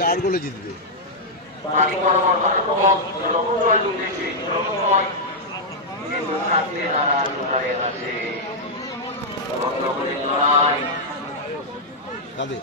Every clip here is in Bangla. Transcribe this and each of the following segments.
চার গোলে জিতবে। কাদের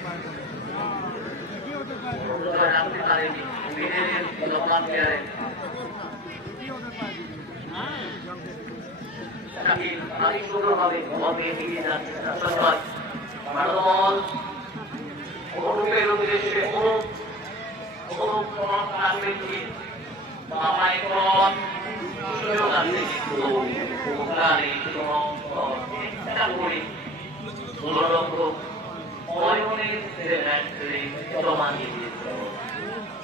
এখনও আসেন একটু তাড়াতাড়ি আসবেন আপনারা বিয়াল্লিশ কি অনুপের উদ্দেশ্যে অনুপ অনুপ প্রমাণ রাখবেন কি বাবাই পথ সুযোগ আছে কিন্তু ওখানে চেষ্টা দিয়েছে আমি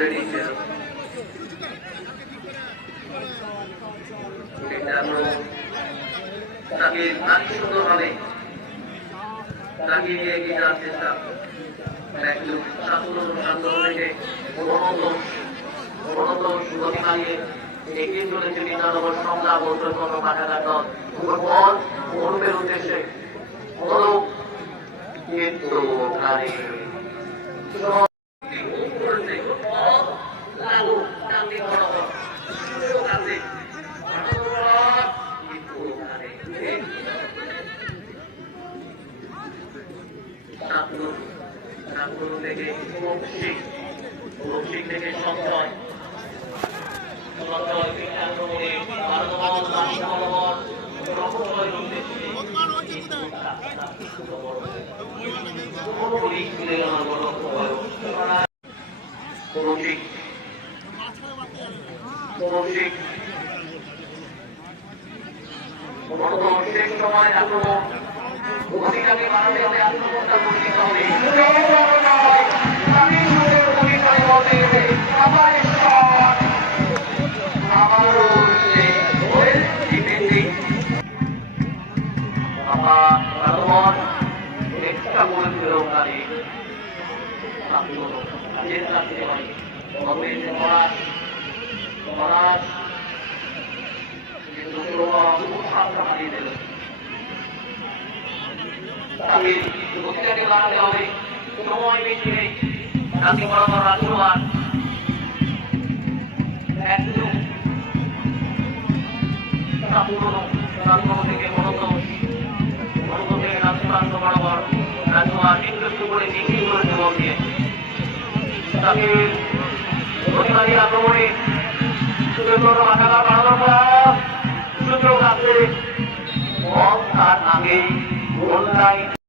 ready je. Kita perlu lagi nanti sudah kali. Lagi bodoh, sudah kali. এগিয়ে চলেছে বিধাননগর সংখ্যা বছর কাটাকাট পর অনুপের উদ্দেশ্যে অনুপ কিন্তু থেকে থেকে সঞ্চয় সময় আক্রমণ অধিকারী বাড়াতে হবে আত্মহত্যা হারিয়ে দিল তাকে প্রত্যেকে লাগাতে হবে সময় বেশি নেই জাতি বরাবর রাষ্ট্রবাদ একদম পুরনো রাজভবন থেকে মনত মনত থেকে রাজপ্রান্ত বরাবর রাজকুমার নির্দিষ্ট করে বিক্রি বল দিয়ে তাকে প্রতিবাদী আক্রমণে সুযোগ মাথাটা বাড়ানোর পর বল তার আগেই গোল লাইন